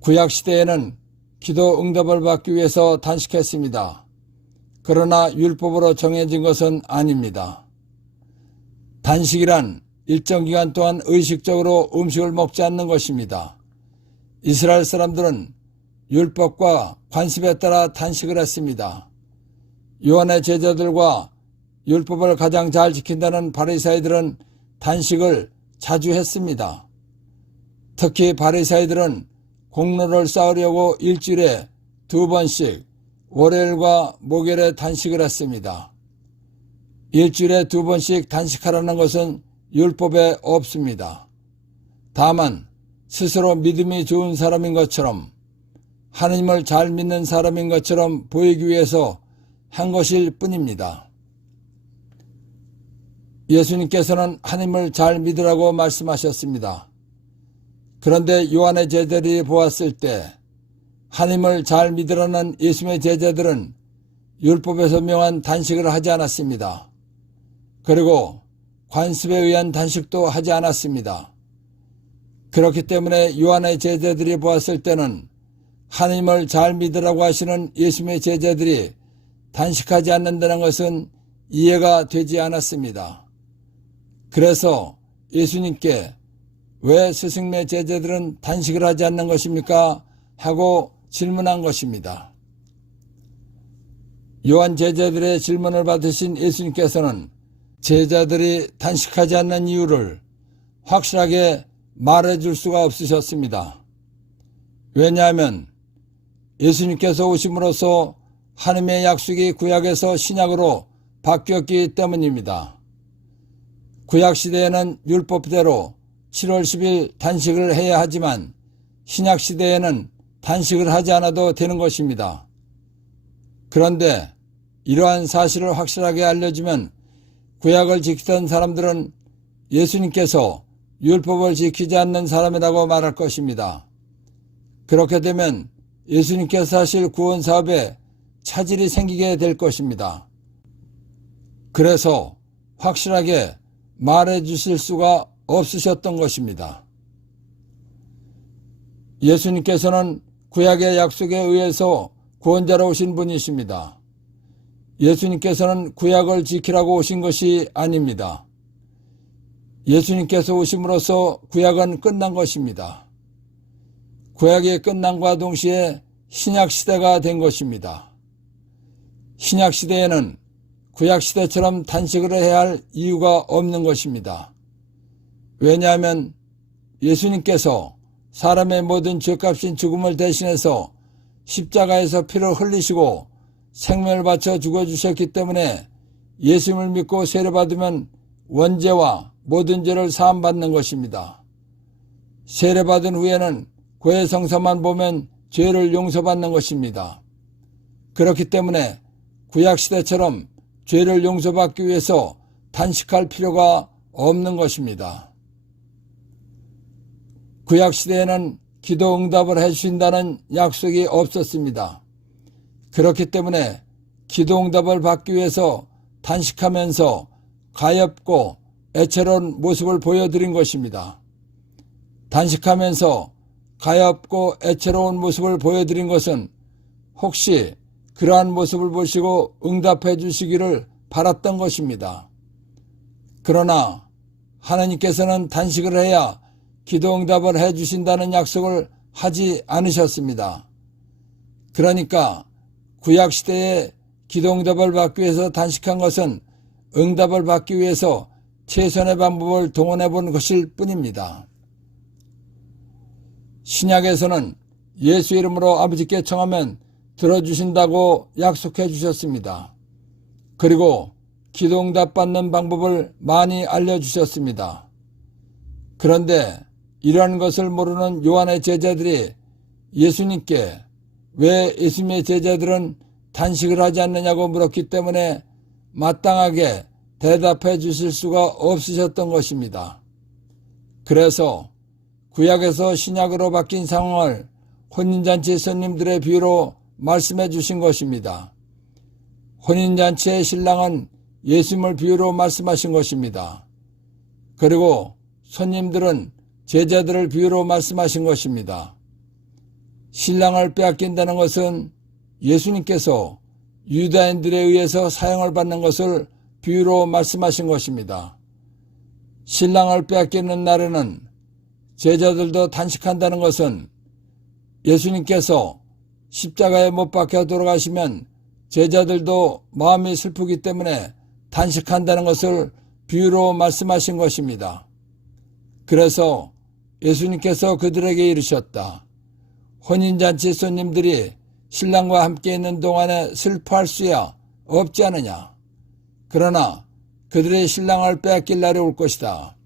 구약시대에는 기도 응답을 받기 위해서 단식했습니다. 그러나 율법으로 정해진 것은 아닙니다. 단식이란 일정 기간 동안 의식적으로 음식을 먹지 않는 것입니다. 이스라엘 사람들은 율법과 관습에 따라 단식을 했습니다. 요한의 제자들과 율법을 가장 잘 지킨다는 바리사이들은 단식을 자주 했습니다. 특히 바리사이들은 공로를 쌓으려고 일주일에 2번씩 월요일과 목요일에 단식을 했습니다. 일주일에 2번씩 단식하라는 것은 율법에 없습니다. 다만 스스로 믿음이 좋은 사람인 것처럼 하느님을 잘 믿는 사람인 것처럼 보이기 위해서 한 것일 뿐입니다. 예수님께서는 하느님을 잘 믿으라고 말씀하셨습니다. 그런데 요한의 제자들이 보았을 때 하느님을 잘 믿으라는 예수님의 제자들은 율법에서 명한 단식을 하지 않았습니다. 그리고 관습에 의한 단식도 하지 않았습니다. 그렇기 때문에 요한의 제자들이 보았을 때는 하느님을 잘 믿으라고 하시는 예수님의 제자들이 단식하지 않는다는 것은 이해가 되지 않았습니다. 그래서 예수님께 왜 스승의 제자들은 단식을 하지 않는 것입니까? 하고 질문한 것입니다. 요한 제자들의 질문을 받으신 예수님께서는 제자들이 단식하지 않는 이유를 확실하게 말해줄 수가 없으셨습니다. 왜냐하면 예수님께서 오심으로써 하느님의 약속이 구약에서 신약으로 바뀌었기 때문입니다. 구약시대에는 율법대로 7월 10일 단식을 해야 하지만 신약시대에는 단식을 하지 않아도 되는 것입니다. 그런데 이러한 사실을 확실하게 알려주면 구약을 지키던 사람들은 예수님께서 율법을 지키지 않는 사람이라고 말할 것입니다. 그렇게 되면 예수님께서 하실 구원 사업에 차질이 생기게 될 것입니다. 그래서 확실하게 말해 주실 수가 없으셨던 것입니다. 예수님께서는 구약의 약속에 의해서 구원자로 오신 분이십니다. 예수님께서는 구약을 지키라고 오신 것이 아닙니다. 예수님께서 오심으로써 구약은 끝난 것입니다. 구약이 끝남과 동시에 신약시대가 된 것입니다. 신약시대에는 구약시대처럼 단식을 해야 할 이유가 없는 것입니다. 왜냐하면 예수님께서 사람의 모든 죄값인 죽음을 대신해서 십자가에서 피를 흘리시고 생명을 바쳐 죽어주셨기 때문에 예수님을 믿고 세례받으면 원죄와 모든 죄를 사함받는 것입니다. 세례받은 후에는 구의 성사만 보면 죄를 용서받는 것입니다. 그렇기 때문에 구약시대처럼 죄를 용서받기 위해서 단식할 필요가 없는 것입니다. 구약시대에는 기도 응답을 해주신다는 약속이 없었습니다. 그렇기 때문에 기도 응답을 받기 위해서 단식하면서 가엾고 애처로운 모습을 보여드린 것입니다. 단식하면서 가엾고 애처로운 모습을 보여드린 것은 혹시 그러한 모습을 보시고 응답해 주시기를 바랐던 것입니다. 그러나 하나님께서는 단식을 해야 기도 응답을 해 주신다는 약속을 하지 않으셨습니다. 그러니까 구약시대에 기도 응답을 받기 위해서 단식한 것은 응답을 받기 위해서 최선의 방법을 동원해 본 것일 뿐입니다. 신약에서는 예수 이름으로 아버지께 청하면 들어주신다고 약속해 주셨습니다. 그리고 기도 응답 받는 방법을 많이 알려주셨습니다. 그런데 이러한 것을 모르는 요한의 제자들이 예수님께 왜 예수님의 제자들은 단식을 하지 않느냐고 물었기 때문에 마땅하게 대답해 주실 수가 없으셨던 것입니다. 그래서 구약에서 신약으로 바뀐 상황을 혼인잔치 손님들의 비유로 말씀해 주신 것입니다. 혼인잔치의 신랑은 예수님을 비유로 말씀하신 것입니다. 그리고 손님들은 제자들을 비유로 말씀하신 것입니다. 신랑을 빼앗긴다는 것은 예수님께서 유다인들에 의해서 사형을 받는 것을 비유로 말씀하신 것입니다. 신랑을 빼앗기는 날에는 제자들도 단식한다는 것은 예수님께서 십자가에 못 박혀 돌아가시면 제자들도 마음이 슬프기 때문에 단식한다는 것을 비유로 말씀하신 것입니다. 그래서 예수님께서 그들에게 이르셨다. 혼인잔치 손님들이 신랑과 함께 있는 동안에 슬퍼할 수야 없지 않느냐. 그러나 그들의 신랑을 빼앗길 날이 올 것이다.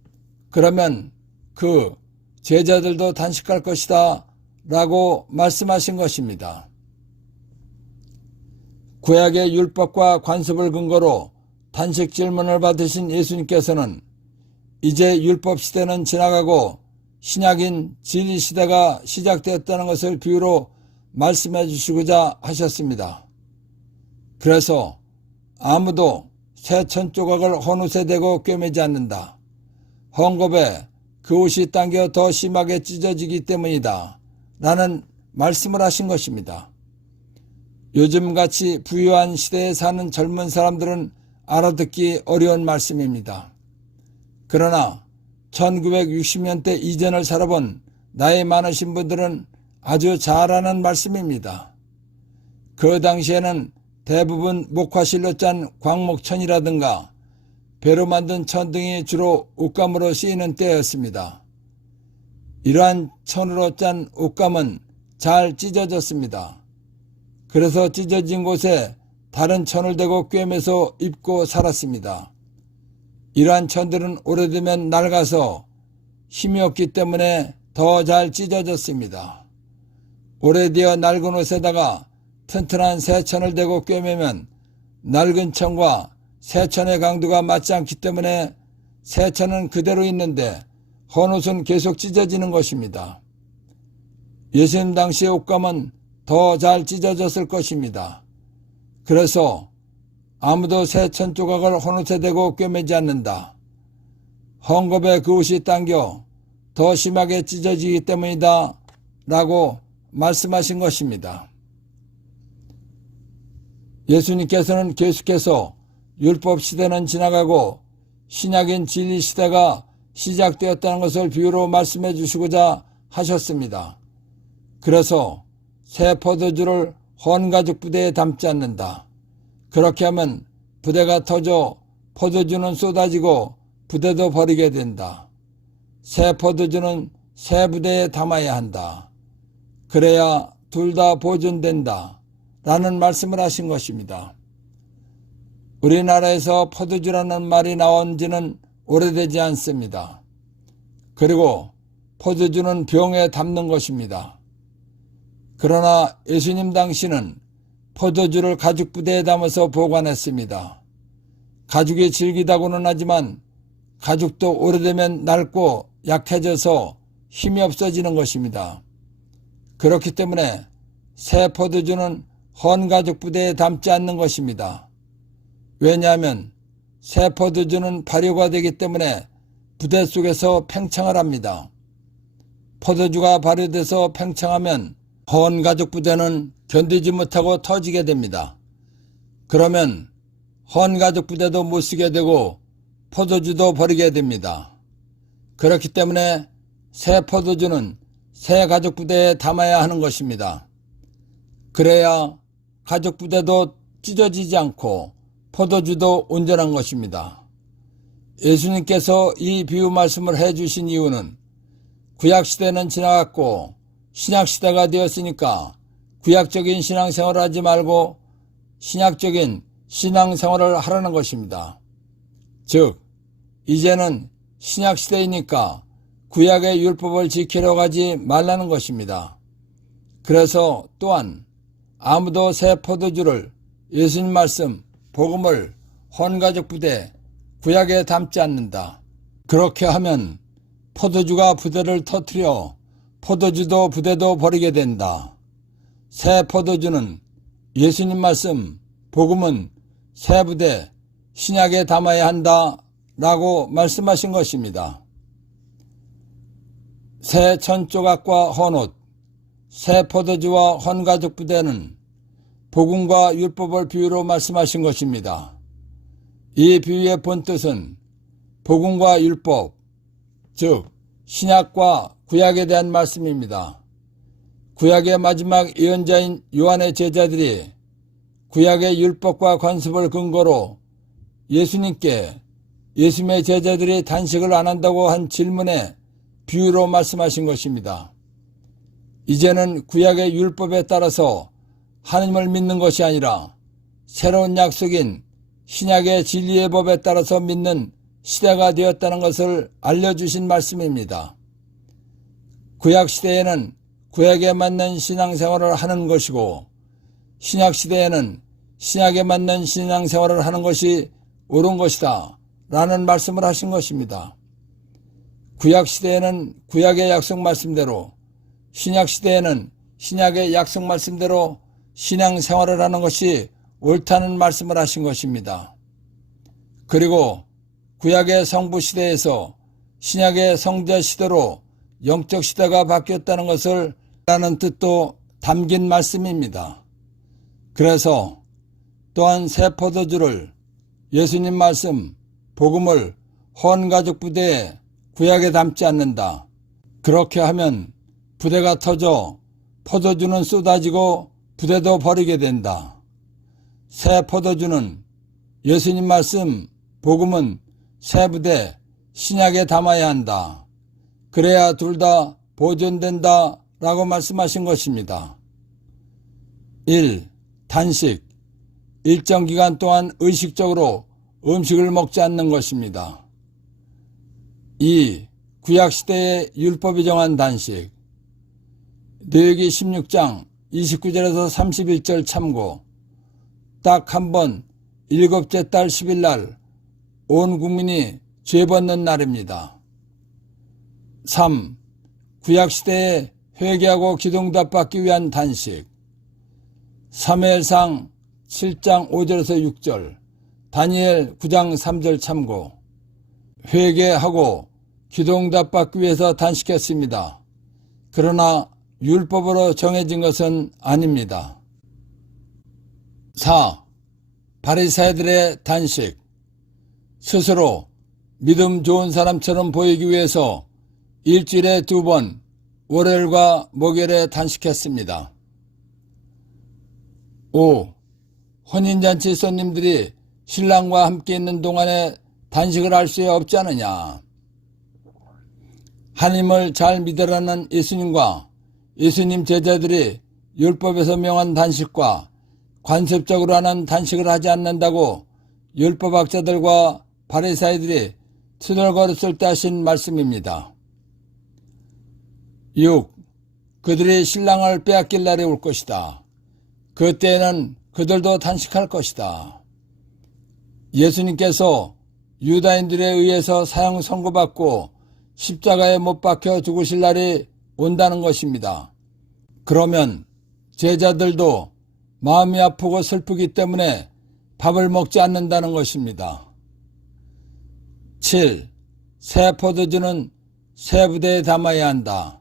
그러면 그 제자들도 단식할 것이다 라고 말씀하신 것입니다. 구약의 율법과 관습을 근거로 단식 질문을 받으신 예수님께서는 이제 율법 시대는 지나가고 신약인 진리 시대가 시작되었다는 것을 비유로 말씀해 주시고자 하셨습니다. 그래서 아무도 새 천조각을 헌옷에 대고 꿰매지 않는다. 헝겊에 그 옷이 당겨 더 심하게 찢어지기 때문이다. 라는 말씀을 하신 것입니다. 요즘같이 부유한 시대에 사는 젊은 사람들은 알아듣기 어려운 말씀입니다. 그러나 1960년대 이전을 살아본 나이 많으신 분들은 아주 잘 아는 말씀입니다. 그 당시에는 대부분 목화실로 짠 광목천이라든가 배로 만든 천 등이 주로 옷감으로 쓰이는 때였습니다. 이러한 천으로 짠 옷감은 잘 찢어졌습니다. 그래서 찢어진 곳에 다른 천을 대고 꿰매서 입고 살았습니다. 이러한 천들은 오래되면 낡아서 힘이 없기 때문에 더 잘 찢어졌습니다. 오래되어 낡은 옷에다가 튼튼한 새 천을 대고 꿰매면 낡은 천과 새 천의 강도가 맞지 않기 때문에 새 천은 그대로 있는데 헌옷은 계속 찢어지는 것입니다. 예수님 당시의 옷감은 더 잘 찢어졌을 것입니다. 그래서 아무도 새 천 조각을 헌옷에 대고 꿰매지 않는다. 헝겊에 그 옷이 당겨 더 심하게 찢어지기 때문이다 라고 말씀하신 것입니다. 예수님께서는 계속해서 율법 시대는 지나가고 신약인 진리 시대가 시작되었다는 것을 비유로 말씀해 주시고자 하셨습니다. 그래서 새 포도주를 헌가죽 부대에 담지 않는다. 그렇게 하면 부대가 터져 포도주는 쏟아지고 부대도 버리게 된다. 새 포도주는 새 부대에 담아야 한다. 그래야 둘 다 보존된다. 라는 말씀을 하신 것입니다. 우리나라에서 포도주라는 말이 나온 지는 오래되지 않습니다. 그리고 포도주는 병에 담는 것입니다. 그러나 예수님 당시는 포도주를 가죽 부대에 담아서 보관했습니다. 가죽이 질기다고는 하지만 가죽도 오래되면 낡고 약해져서 힘이 없어지는 것입니다. 그렇기 때문에 새 포도주는 헌가족 부대에 담지 않는 것입니다. 왜냐하면 새 포도주는 발효가 되기 때문에 부대 속에서 팽창을 합니다. 포도주가 발효돼서 팽창하면 헌가족 부대는 견디지 못하고 터지게 됩니다. 그러면 헌가족 부대도 못 쓰게 되고 포도주도 버리게 됩니다. 그렇기 때문에 새 포도주는 새 가족 부대에 담아야 하는 것입니다. 그래야 가족 부대도 찢어지지 않고 포도주도 온전한 것입니다. 예수님께서 이 비유 말씀을 해주신 이유는 구약시대는 지나갔고 신약시대가 되었으니까 구약적인 신앙생활을 하지 말고 신약적인 신앙생활을 하라는 것입니다. 즉 이제는 신약시대이니까 구약의 율법을 지키려고 하지 말라는 것입니다. 그래서 또한 아무도 새 포도주를 예수님 말씀, 복음을 헌가족 부대, 구약에 담지 않는다. 그렇게 하면 포도주가 부대를 터뜨려 포도주도 부대도 버리게 된다. 새 포도주는 예수님 말씀, 복음은 새 부대, 신약에 담아야 한다 라고 말씀하신 것입니다. 새 천조각과 헌옷, 새 포도주와 헌가족 부대는 복음과 율법을 비유로 말씀하신 것입니다. 이 비유의 본뜻은 복음과 율법, 즉 신약과 구약에 대한 말씀입니다. 구약의 마지막 예언자인 요한의 제자들이 구약의 율법과 관습을 근거로 예수님께 예수님의 제자들이 단식을 안 한다고 한 질문에 비유로 말씀하신 것입니다. 이제는 구약의 율법에 따라서 하나님을 믿는 것이 아니라 새로운 약속인 신약의 진리의 법에 따라서 믿는 시대가 되었다는 것을 알려주신 말씀입니다. 구약시대에는 구약에 맞는 신앙생활을 하는 것이고 신약시대에는 신약에 맞는 신앙생활을 하는 것이 옳은 것이다 라는 말씀을 하신 것입니다. 구약시대에는 구약의 약속 말씀대로, 신약시대에는 신약의 약속 말씀대로 신앙생활을 하는 것이 옳다는 말씀을 하신 것입니다. 그리고 구약의 성부시대에서 신약의 성자시대로 영적 시대가 바뀌었다는 것을 라는 뜻도 담긴 말씀입니다. 그래서 또한 새 포도주를 예수님 말씀, 복음을 헌가족 부대에 구약에 담지 않는다. 그렇게 하면 부대가 터져 포도주는 쏟아지고 부대도 버리게 된다. 새 포도주는 예수님 말씀, 복음은 새 부대, 신약에 담아야 한다. 그래야 둘 다 보존된다 라고 말씀하신 것입니다. 1. 단식. 일정 기간 동안 의식적으로 음식을 먹지 않는 것입니다. 2. 구약시대의 율법이 정한 단식. 레위기 16장 29절에서 31절 참고. 딱 한 번 7째 달 10일 날 온 국민이 죄 벗는 날입니다. 3. 구약시대에 회개하고 기도응답 받기 위한 단식. 사무엘상 7장 5절에서 6절, 다니엘 9장 3절 참고. 회개하고 기도응답 받기 위해서 단식했습니다. 그러나 율법으로 정해진 것은 아닙니다. 4. 바리새인들의 단식. 스스로 믿음 좋은 사람처럼 보이기 위해서 일주일에 2번 월요일과 목요일에 단식했습니다. 5. 혼인잔치 손님들이 신랑과 함께 있는 동안에 단식을 할 수 없지 않느냐. 하나님을 잘 믿으라는 예수님과 예수님 제자들이 율법에서 명한 단식과 관습적으로 하는 단식을 하지 않는다고 율법학자들과 바리새인들이 투덜거렸을 때 하신 말씀입니다. 6. 그들이 신랑을 빼앗길 날이 올 것이다. 그때에는 그들도 단식할 것이다. 예수님께서 유다인들에 의해서 사형 선고받고 십자가에 못 박혀 죽으실 날이 온다는 것입니다. 그러면 제자들도 마음이 아프고 슬프기 때문에 밥을 먹지 않는다는 것입니다. 7. 새 포도주는 새 부대에 담아야 한다.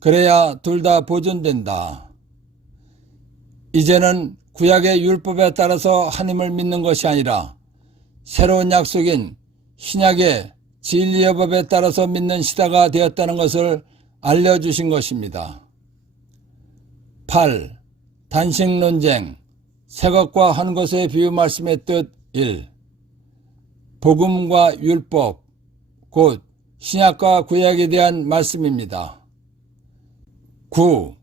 그래야 둘 다 보존된다. 이제는 구약의 율법에 따라서 하나님을 믿는 것이 아니라 새로운 약속인 신약의 진리의 법에 따라서 믿는 시대가 되었다는 것을 알려주신 것입니다. 8. 단식 논쟁, 새 것과 한 것의 비유 말씀의 뜻 1. 복음과 율법, 곧 신약과 구약에 대한 말씀입니다. 9.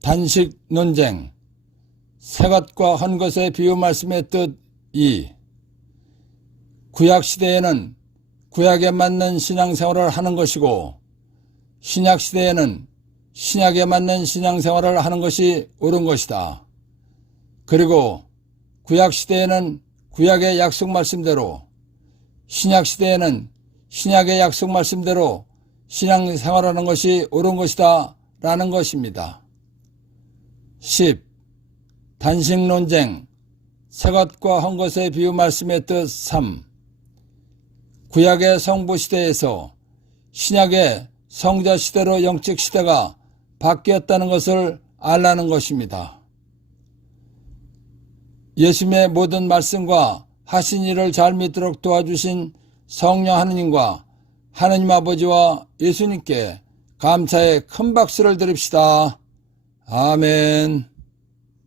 단식 논쟁, 새 것과 한 것의 비유 말씀의 뜻 2. 구약 시대에는 구약에 맞는 신앙생활을 하는 것이고 신약 시대에는 신약에 맞는 신앙생활을 하는 것이 옳은 것이다. 그리고 구약 시대에는 구약의 약속 말씀대로, 신약 시대에는 신약의 약속 말씀대로 신앙생활하는 것이 옳은 것이다 라는 것입니다. 10. 단식 논쟁, 새 것과 한 것의 비유 말씀의 뜻 3. 구약의 성부 시대에서 신약의 성자 시대로 영적 시대가 바뀌었다는 것을 알라는 것입니다. 예수님의 모든 말씀과 하신 일을 잘 믿도록 도와주신 성령 하느님과 하느님 아버지와 예수님께 감사의 큰 박수를 드립시다. 아멘.